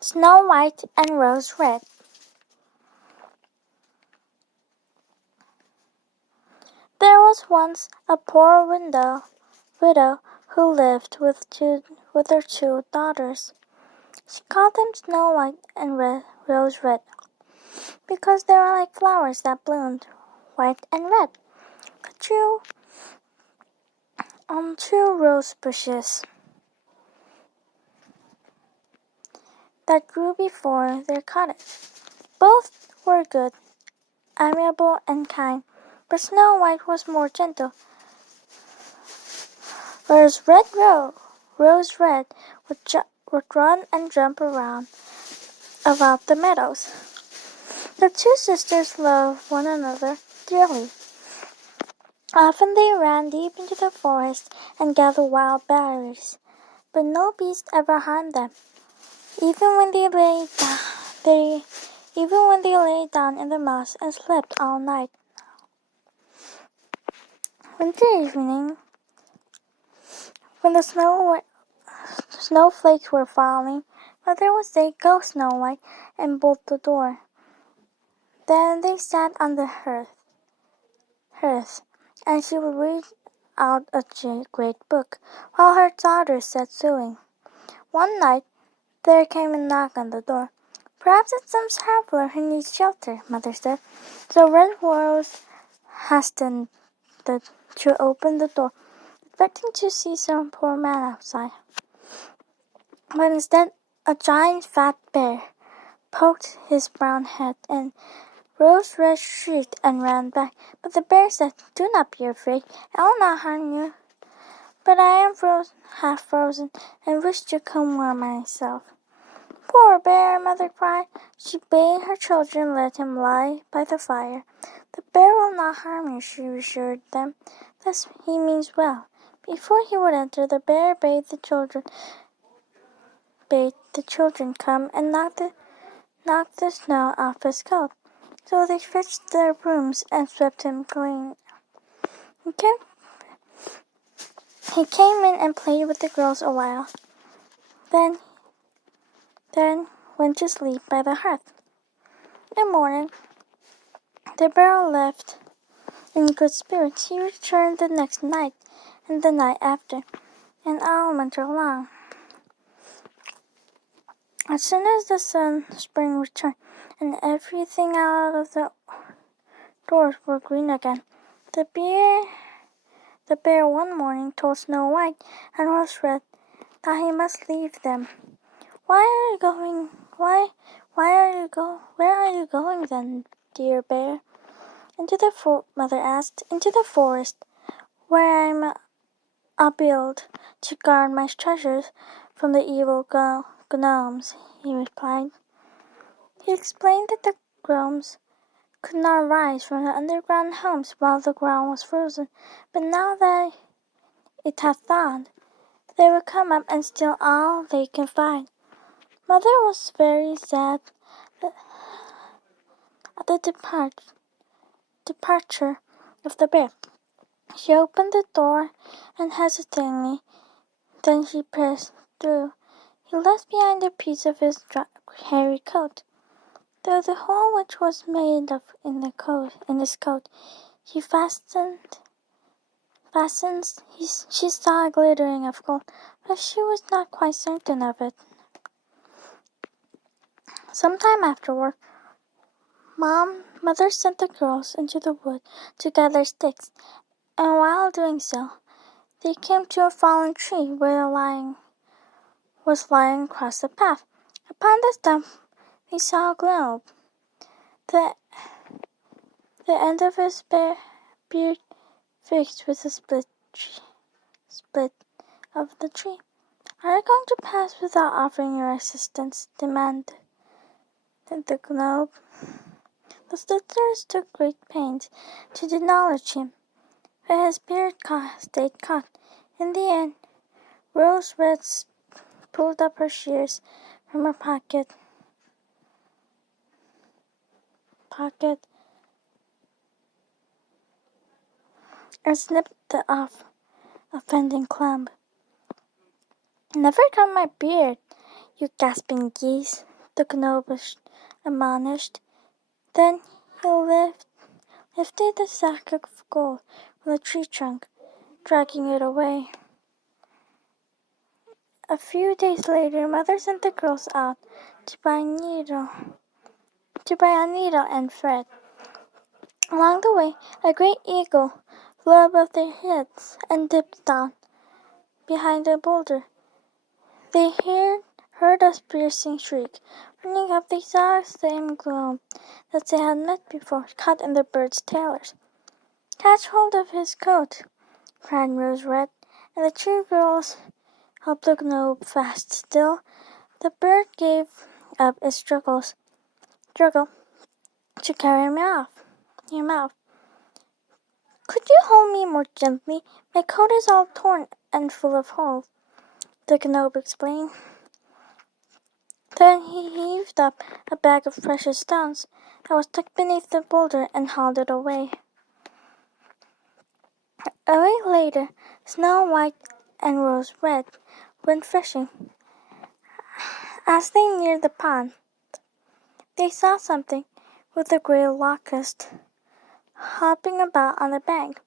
Snow White and Rose Red. There was once a poor widow who lived with her two daughters. She called them Snow White and Rose Red because they were like flowers that bloomed white and red. The two rose bushes that grew before their cottage. Both were good, amiable, and kind, but Snow White was more gentle, whereas Rose Red would run and jump around about the meadows. The two sisters loved one another dearly. Often they ran deep into the forest and gathered wild berries, but no beast ever harmed them. Even when they lay down in the moss and slept all night. Winter evening, when the snowflakes were falling, Mother would say, "Go, Snow White," and bolt the door. Then they sat on the hearth, and she would read out a great book, while her daughters sat sewing. One night, there came a knock on the door. "Perhaps it's some traveler who needs shelter," Mother said. So Red Rose hastened to open the door, expecting to see some poor man outside. But instead, a giant fat bear poked his brown head in. Rose Red shrieked and ran back, but the bear said, "Do not be afraid, I will not harm you. But I am half frozen, and wish to come warm myself." "Poor bear," Mother cried. She bade her children let him lie by the fire. "The bear will not harm you," she assured them. "Thus he means well." Before he would enter, the bear bade the children come and knock the snow off his coat. So they fetched their brooms and swept him clean. He came in and played with the girls a while, then went to sleep by the hearth. In the morning, the bear left in good spirits. He returned the next night, and the night after, and all winter long. As soon as the spring returned, and everything out of the doors were green again, the bear one morning told Snow White and Rose Red that he must leave them. Where are you going then, dear bear?" Mother asked. "Into the forest, where I'm a build to guard my treasures from the evil gnomes," he replied. He explained that the gnomes could not rise from the underground homes while the ground was frozen, but now that it had thawed, they would come up and steal all they could find. Mother was very sad at the departure of the bear. She opened the door and hesitatingly, then she pressed through. He left behind a piece of his hairy coat. Through the hole which was made in his coat, she she saw a glittering of gold, but she was not quite certain of it. Sometime afterward, Mother sent the girls into the wood to gather sticks, and while doing so, they came to a fallen tree where was lying across the path. Upon the stump, they saw a globe. The end of his beard fixed with a split of the tree. "Are you going to pass without offering your assistance?" demanded the globe. The sisters took great pains to acknowledge him, but his beard stayed cut. In the end, Rose Red pulled up her shears from her pocket and snipped off a offending clump. "Never cut my beard," "You gasping geese," the Gnobe admonished. Then he lifted the sack of gold from the tree trunk, dragging it away. A few days later, Mother sent the girls out to buy a needle and thread. Along the way, a great eagle flew above their heads and dipped down behind a boulder. They heard a piercing shriek. Running up, they saw the same globe that they had met before, caught in the bird's tailors. "Catch hold of his coat," cried Rose Red, and the two girls helped the Gnobe fast. Still, the bird gave up its struggle to carry him off. "Could you hold me more gently? My coat is all torn and full of holes," the Gnobe explained. Then he heaved up a bag of precious stones that was tucked beneath the boulder and hauled it away. A week later, Snow White and Rose Red went fishing. As they neared the pond, they saw something with a gray locust hopping about on the bank.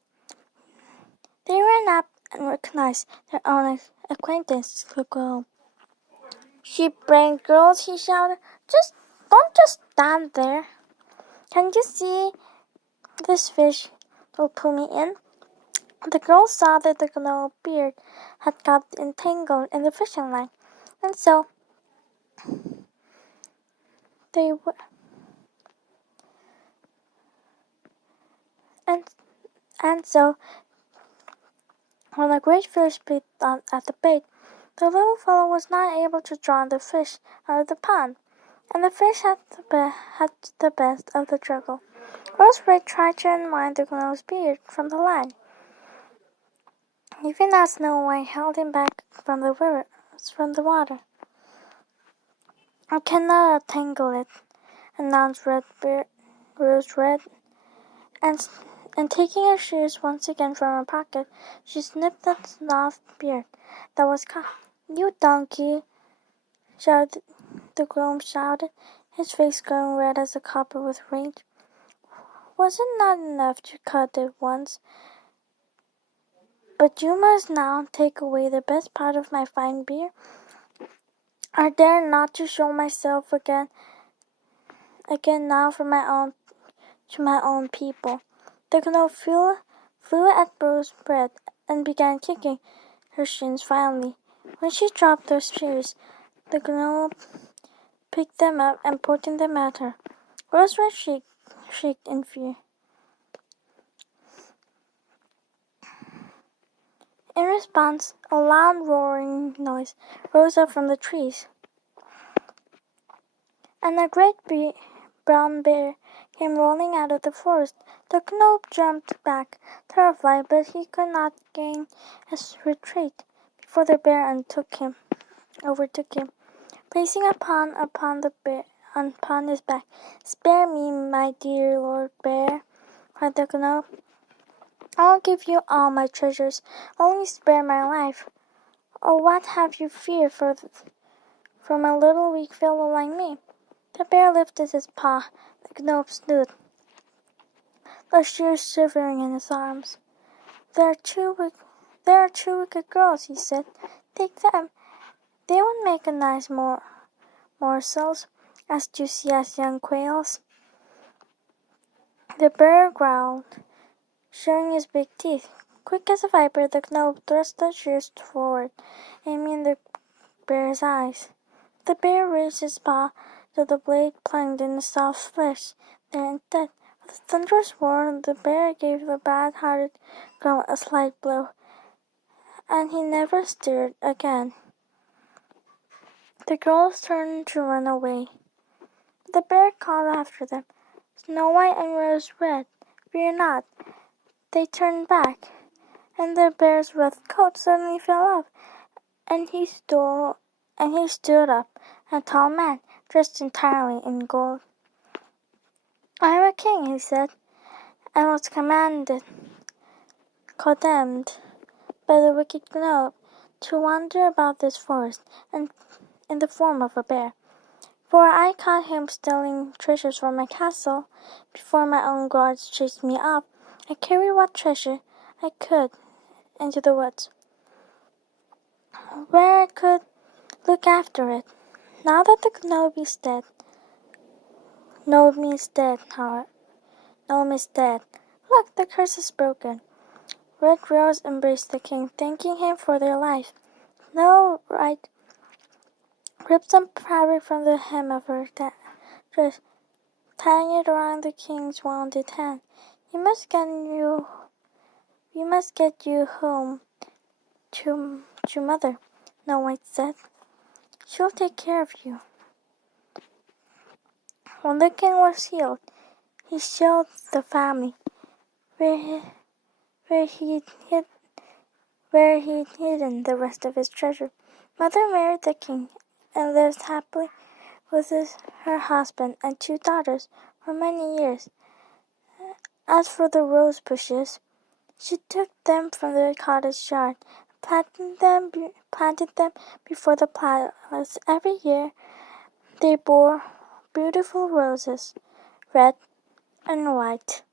They ran up and recognized their own acquaintance, Slicko. "Sheep-brained girls," he shouted. Don't just stand there. Can you see this fish will pull me in?" The girls saw that the Gnobe beard had got entangled in the fishing line, and so they and so when the great fish bit at the bait, the little fellow was not able to draw the fish out of the pond, and the fish had the best of the struggle. Rose Red tried to unwind the Gnobe's beard from the line, even as Snow White held him back from the water. "I cannot untangle it," announced Rose Red, and taking her shears once again from her pocket, she snipped the soft beard that was caught. "You donkey!" the Gnobe shouted, his face going red as a copper with rage. "Was it not enough to cut it once? But you must now take away the best part of my fine beard. I dare not to show myself again now to my own people." The Gnobe flew at Rose Red and began kicking her shins violently. When she dropped her shears, the Gnobe picked them up and pointed them at her. Rose Red shrieked in fear. In response, a loud roaring noise rose up from the trees, and a great brown bear came rolling out of the forest. The Gnobe jumped back, terrified, but he could not gain his retreat before the bear overtook him, placing upon his back. "Spare me, my dear Lord Bear," cried the Gnobe. "I'll give you all my treasures, only spare my life. Or what have you fear from a little weak fellow like me?" The bear lifted his paw. The Gnobe stood, the shears shivering in his arms. There are two wicked girls," he said. "Take them. They would make a nice morsels, as juicy as young quails." The bear growled, showing his big teeth. Quick as a viper, the Gnobe thrust the shears forward, aiming in the bear's eyes. The bear raised his paw till the blade plunged in the soft flesh there instead. With a thunderous roar, the bear gave the bad-hearted girl a slight blow, and he never stirred again. The girls turned to run away. The bear called after them, "Snow White and Rose Red, fear not." They turned back, and the bear's rough coat suddenly fell off, and he stood up, a tall man, dressed entirely in gold. "I am a king," he said, "and was condemned by the wicked Gnobe to wander about this forest and in the form of a bear. For I caught him stealing treasures from my castle. Before my own guards chased me off, I carried what treasure I could into the woods, where I could look after it. Now that the gnome is dead, gnome is dead. Look, the curse is broken. Red Rose embraced the king, thanking him for their life. Snow White ripped some fabric from the hem of her dress, tying it around the king's wounded hand. We must get you home to mother, Snow White said. She'll take care of you. When the king was healed, he showed the family where he'd hidden the rest of his treasure. Mother married the king and lived happily with her husband and 2 daughters for many years. As for the rose bushes, she took them from the cottage yard and planted them before the palace. Every year they bore beautiful roses, red and white.